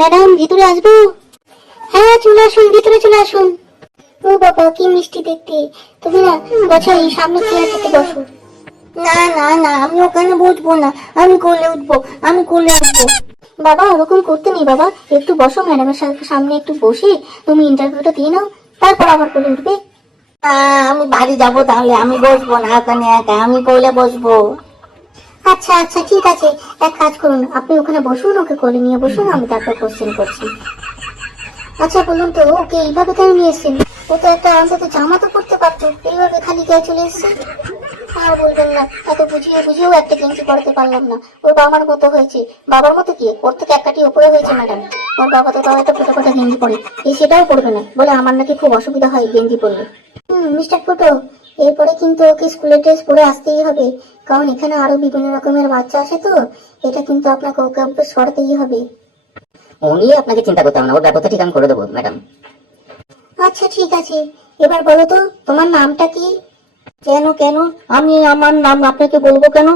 Madam ভিতরে আসবো? হ্যাঁ চলে আসুন, ভিতরে চলে আসুন। ও বাবা কি মিষ্টি দেখতে। তুমি না বছর এই সামনে চেয়ারটাতে বসো। না না না, আমি ওখানে বসবো না, আমি কোলে উঠবো, আমি কোলে উঠবো। বাবা ওরকম করতে নেই বাবা, একটু বসো, ম্যাডামের সামনে একটু বসে তুমি ইন্টারভিউটা দিয়ে নাও, তারপর আবার কোলে উঠবে। আমি বাড়ি যাবো, তাহলে আমি বসবো না ওখানে একা, আমি কোলে বসবো। আচ্ছা আচ্ছা ঠিক আছে, এক কাজ করুন, আপনি ওখানে বসুন, ওকে কোলে নিয়ে বসুন, আমি তারপর কোশ্চেন করছি। আচ্ছা বলুন তো, ওকে এইভাবে কেন নিয়ে এসছেন? ও তো একটা অন্তত জামা তো পরতে পারতো, এইভাবে খালি গায়ে চলে এসছে। আর বলবেন না, এত বুঝিয়ে বুঝিয়েও একটা গেঞ্জি পরাতে পারলাম না। ওর বাবার মতো হয়েছে। বাবার মতো কি, ওর থেকে এক কাঠি উপরে হয়েছে ম্যাডাম। ওর বাবা তো তাও একটা ফোটা ফোটা গেঞ্জি পরে, এই সেটাও পরবে না, বলে আমার নাকি খুব অসুবিধা হয় গেঞ্জি পরলে। মিস্টার ফুটো, এরপরে কিন্তু ওকে স্কুলের ড্রেস পরে আসতেই হবে, কারণ এখানে আরো বিভিন্ন রকমের বাচ্চা আসে, তো এটা কিন্তু আপনাকে ওকে অভ্যেস করাতেই হবে। উনি আপনাকে চিন্তা করতে হবে না, ওর ব্যবস্থা ঠিক আমি করে দেবো ম্যাডাম। আচ্ছা ঠিক আছে, এবার বলো তো তোমার নামটা কি? কেন কেন, আমি আমার নাম আপনাকে বলবো কেন?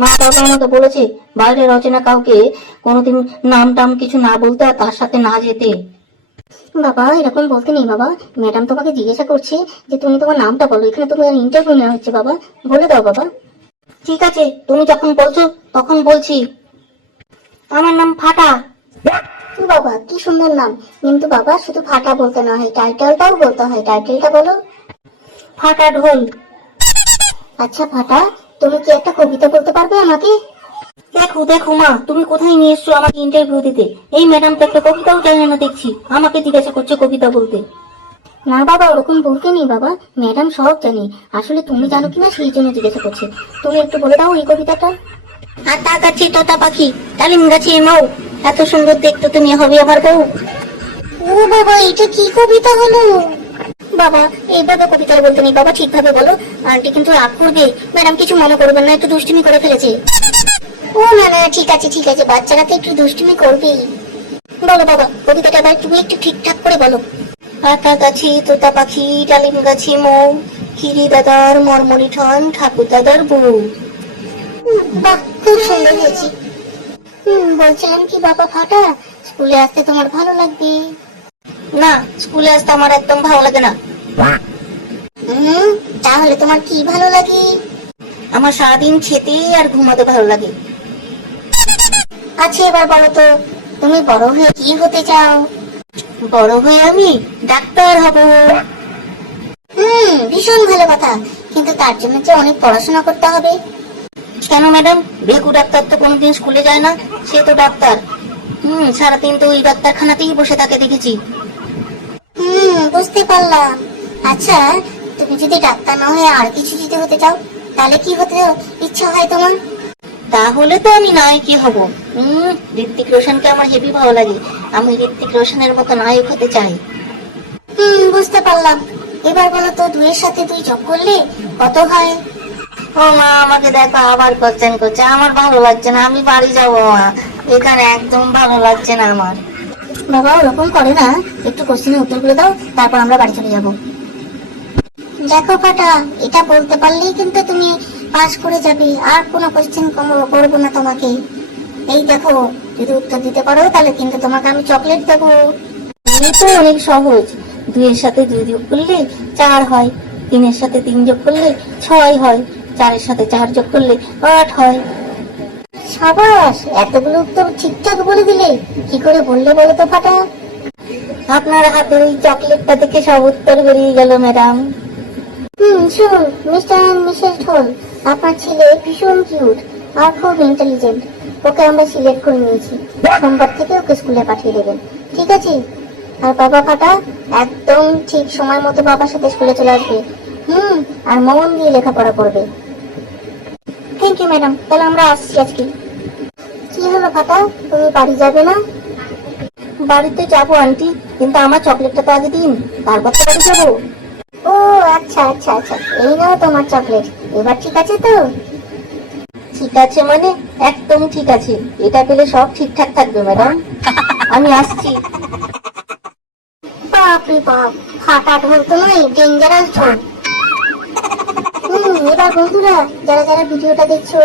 মা বাবা আমাকে বলেছে বাইরের অচেনা কাউকে কোনোদিন নাম টাম কিছু না বলতে আর তার সাথে না যেতে। বাবা এরকম বলতে নেই বাবা, ম্যাডাম তোমাকে জিজ্ঞাসা করছে যে তুমি তোমার নামটা বলো, এখানে তোমার ইন্টারভিউ নেওয়া হচ্ছে বাবা, বলে দাও বাবা। ঠিক আছে, তুমি যখন বলছো তখন বলছি। আমার নাম ফাটা। বাবা কি সুন্দর নাম, কিন্তু বাবা শুধু ফাটা বলতে না হয়, টাইটেলটাও বলতে হয়, টাইটেলটা বলো। ফাটা ঢোল। আচ্ছা ফাটা, তুমি কি একটা কবিতা বলতে পারবে আমাকে? দেখো দেখো মা, তুমি কোথায় নিয়ে এসছো আমাকে ইন্টারভিউ দিতে? এই ম্যাডাম তো একটা কবিতাও জানে না দেখছি, আমাকে জিজ্ঞাসা করছে কবিতা বলতে। না বাবা ওরকম বলতে নেই বাবা, ম্যাডাম সব জানে, আসলে তুমি জানো কিনা সেই জন্য জিজ্ঞাসা করছে। তুমি একটু বলে দাও এই কবিতাটা। আর তা গাছি তোতা পাখি, ডালিম গাছে মৌ, এত সুন্দর দেখতে তুমি হবে আমার বউ। ও বাবা এটা কি কবিতা হলো? বাবা এইভাবে কবিতা বলতে নেই বাবা, ঠিকভাবে বলো, আন্টি কিন্তু রাগ করবে। ম্যাডাম কিছু মনে করবেন না, একটু দুষ্টুমি করে ফেলেছে। ও না না ঠিক আছে ঠিক আছে, বাচ্চারা তো একটু দুষ্টুমি করবেই। বলো বাবা কবিতাটা এবার তুমি একটু ঠিকঠাক করে বলো। আতা গাছি তোতা পাখি, ডালিম গাছি মৌ, হিরি দাদার মরমরি ঠান, ঠাকুর দাদার বউ। বাহ খুব সুন্দর হয়েছে। বলছিলাম কি বাবা ফাটা, স্কুলে আসতে তোমার ভালো লাগবে? না, স্কুলে আসতে আমার একদম ভালো লাগে না। তাহলে তোমার কি ভালো লাগে? আমার সারাদিন খেতে আর ঘুমাতে ভালো লাগে। আচ্ছা এবার বলো তো, তুমি বড় হয়ে কি হতে চাও? বড় হয়ে আমি ডাক্তার হব। ভীষণ ভালো কথা, কিন্তু তার জন্য যে অনেক পড়াশোনা করতে হবে। কেন ম্যাডাম, বেকু ডাক্তার তো কোনোদিন স্কুলে যায় না, সে তো ডাক্তার। সারাদিন তো ওই ডাক্তারখানাতেই বসে থাকে দেখেছি। বুঝতে পারলাম। আচ্ছা তুমি যদি ডাক্তার না হয়ে আর কিছু যদি হতে চাও, তাহলে কি হতে ইচ্ছা হয় তোমার? তাহলে তো আমি নায়কই হব। ঋত্বিক রোশনকে আমার হেভি ভালো লাগে, আমি ঋত্বিক রোশনের মতো নায়ক হতে চাই। বুঝতে পারলাম। এবার বলো তো, 2 এর সাথে 2 যোগ করলে কত হয়? ও মা, আমাকে দেখো আবার কোশ্চেন করছে, আমার ভালো লাগছে না, আমি বাড়ি যাবো মা, এখানে একদম ভালো লাগছে না আমার। বাবা ওরকম করে না, একটু কোশ্চেনের উত্তরগুলো দাও, তারপর আমরা বাড়ি চলে যাব। দেখো ফাটা, এটা বলতে পারলেই কিন্তু তুমি পাস করে যাবে, আর কোনো কোশ্চেন করবো না তোমাকে। এই দেখো, যদি উত্তর দিতে পারো তাহলে কিন্তু তোমাকে আমি চকলেট দেবো। এই তো অনেক সহজ, 2 এর সাথে 2 যোগ করলে 4 হয়, 3 এর সাথে 3 যোগ করলে 6 হয়, 4 এর সাথে 4 যোগ করলে 8 হয়। সাবাস, এতগুলো উত্তর ঠিকঠাক বলে দিলে, কি করে বললে বলো তো ফাটা? আপনার হাতের ওই চকলেটটা দেখে সব উত্তর বেরিয়ে গেল ম্যাডাম। শুনুন মিস্টার এন্ড মিসেস ঢোল, আপনার ছেলে ভীষণ কিউট আর খুব ইন্টেলিজেন্ট, ওকে আমরা সিলেক্ট করে নিয়েছি, সোমবার থেকে ওকে স্কুলে পাঠিয়ে দেবেন, ঠিক আছে? আর বাবা ফাটা একদম ঠিক সময় মতো বাবার সাথে স্কুলে চলে আসবে। আর মন দিয়ে লেখাপড়া করবে। থ্যাংক ইউ ম্যাডাম, তাহলে আমরা আসছি আজকে। কি হলো ফাটা, তুমি বাড়ি যাবে না? বাড়িতে যাবো আন্টি, কিন্তু আমার চকলেটটা তো আগে দিন, তারপর তো বাড়ি যাবো। ও আচ্ছা আচ্ছা আচ্ছা, এই নাও তোমার চকলেট, এবার ঠিক আছে তো? ঠিক আছে মানে একদম ঠিক আছে, এটা পেলে সব ঠিকঠাক থাকবে ম্যাডাম। আমি আসছি। বাপরে বাপ, ফাটা ঢোল তো নয়, ডেঞ্জারাস ঢোল। এবার বন্ধুরা, যারা যারা ভিডিওটা দেখছো,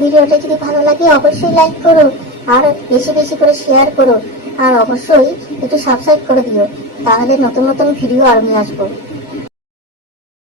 ভিডিওটা যদি ভালো লাগে অবশ্যই লাইক করো, আর বেশি বেশি করে শেয়ার করো। আর অবশ্যই একটু সাবস্ক্রাইব করে দিও, তাহলে নতুন নতুন ভিডিও আর নিয়ে আসবো।